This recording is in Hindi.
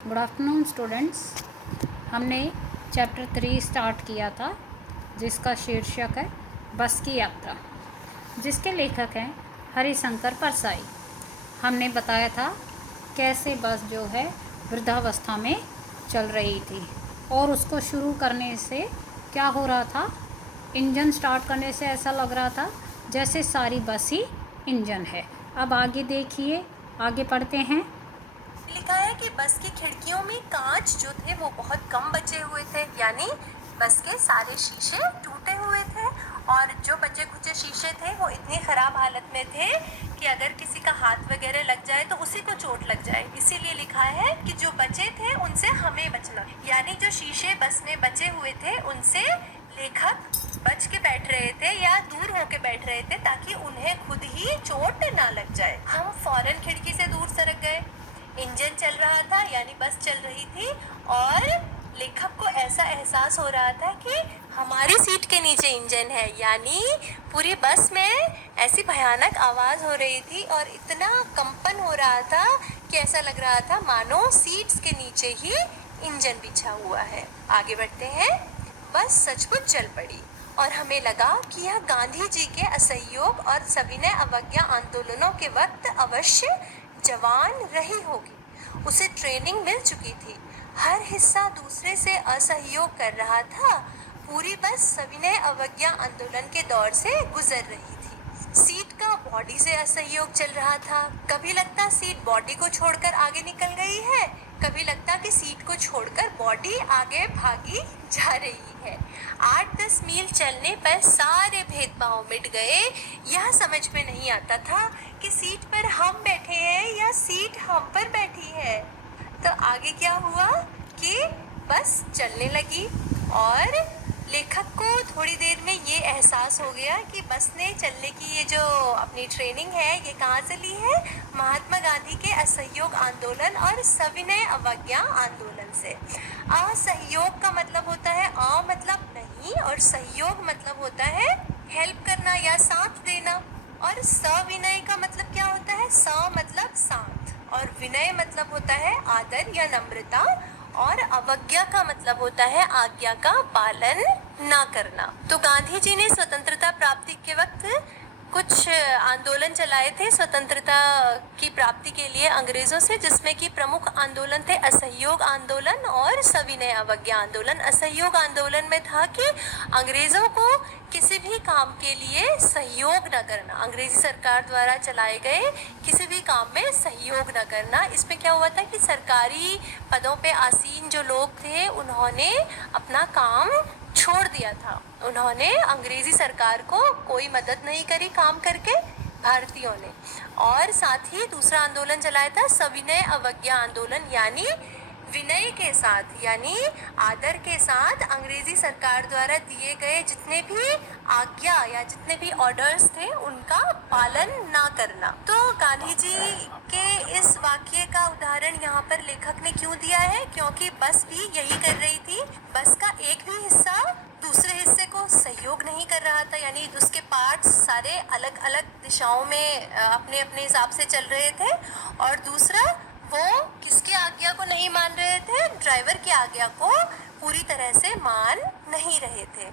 Good afternoon students. हमने चैप्टर 3 स्टार्ट किया था जिसका शीर्षक है बस की यात्रा, जिसके लेखक हैं हरिशंकर परसाई। हमने बताया था कैसे बस जो है वृद्धावस्था में चल रही थी और उसको शुरू करने से क्या हो रहा था, इंजन स्टार्ट करने से ऐसा लग रहा था जैसे सारी बस ही इंजन है। अब आगे देखिए, आगे पढ़ते हैं। लिखा है कि बस की खिड़कियों में कांच जो थे वो बहुत कम बचे हुए थे, यानी बस के सारे शीशे टूटे हुए थे और जो बचे खुचे शीशे थे वो इतनी खराब हालत में थे कि अगर किसी का हाथ वगैरह लग जाए तो उसी को चोट लग जाए। इसीलिए लिखा है कि जो बचे थे उनसे हमें बचना, यानी जो शीशे बस में बचे हुए थे उनसे लेखक बच के बैठ रहे थे या दूर होके बैठ रहे थे ताकि उन्हें खुद ही चोट ना लग जाए। हम फौरन खिड़की से दूर सरक गए। इंजन चल रहा था, यानी बस चल रही थी और लेखक को ऐसा एहसास हो रहा था कि हमारी सीट के नीचे इंजन है, यानी पूरी बस में ऐसी भयानक आवाज हो रही थी और इतना कंपन हो रहा था कि ऐसा लग रहा था मानो सीट्स के नीचे ही इंजन बिछा हुआ है। आगे बढ़ते हैं। बस सचमुच चल पड़ी और हमें लगा कि यह गांधी जी के असहयोग और सविनय अवज्ञा आंदोलनों के वक्त अवश्य जवान रही होगी। उसे ट्रेनिंग मिल चुकी थी, हर हिस्सा दूसरे से असहयोग कर रहा था। पूरी बस सविनय अवज्ञा आंदोलन के दौर से गुजर रही थी। सीट का बॉडी से असहयोग चल रहा था। कभी लगता सीट बॉडी को छोड़कर आगे निकल गई है, कभी लगता कि सीट को छोड़कर बॉडी आगे भागी जा रही है। 8-10 मील चलने पर सारे भेदभाव मिट गए। यह समझ में नहीं आता था कि सीट पर हम बैठे हैं या सीट हम पर बैठी है। तो आगे क्या हुआ कि बस चलने लगी और लेखक को थोड़ी देर में ये एहसास हो गया कि बस ने चलने की ये जो अपनी ट्रेनिंग है ये कहाँ से ली है, महात्मा गांधी के असहयोग आंदोलन और सविनय अवज्ञा आंदोलन से। असहयोग का मतलब होता है मतलब नहीं, और सहयोग मतलब होता है हेल्प करना या साथ देना, और सविनय का मतलब क्या होता है, मतलब साथ, और विनय मतलब होता है आदर या नम्रता, और अवज्ञा का मतलब होता है आज्ञा का पालन ना करना। तो गांधी जी ने स्वतंत्रता प्राप्ति के वक्त कुछ आंदोलन चलाए थे स्वतंत्रता की प्राप्ति के लिए अंग्रेजों से, जिसमें कि प्रमुख आंदोलन थे असहयोग आंदोलन और सविनय अवज्ञा आंदोलन। असहयोग आंदोलन में था कि अंग्रेजों को किसी भी काम के लिए सहयोग न करना, अंग्रेजी सरकार द्वारा चलाए गए किसी भी काम में सहयोग न करना। इसमें क्या हुआ था कि सरकारी पदों पे आसीन जो लोग थे उन्होंने अपना काम छोड़ दिया था, उन्होंने अंग्रेजी सरकार को कोई मदद नहीं करी काम करके भारतीयों ने। और साथ ही दूसरा आंदोलन चलाया था सविनय अवज्ञा आंदोलन, यानी विनय के साथ यानी आदर के साथ अंग्रेजी सरकार द्वारा दिए गए जितने भी आज्ञा या जितने भी ऑर्डर्स थे उनका पालन ना करना। तो गांधी जी के इस वाक्य का उदाहरण यहाँ पर लेखक ने क्यों दिया है, क्योंकि बस भी यही कर रही थी। बस का एक भी हिस्सा दूसरे हिस्से को सहयोग नहीं कर रहा था, यानी उसके पार्ट्स सारे अलग अलग दिशाओं में अपने अपने हिसाब से चल रहे थे, और दूसरा वो किसके आज्ञा को नहीं मान रहे थे, ड्राइवर की आज्ञा को पूरी तरह से मान नहीं रहे थे।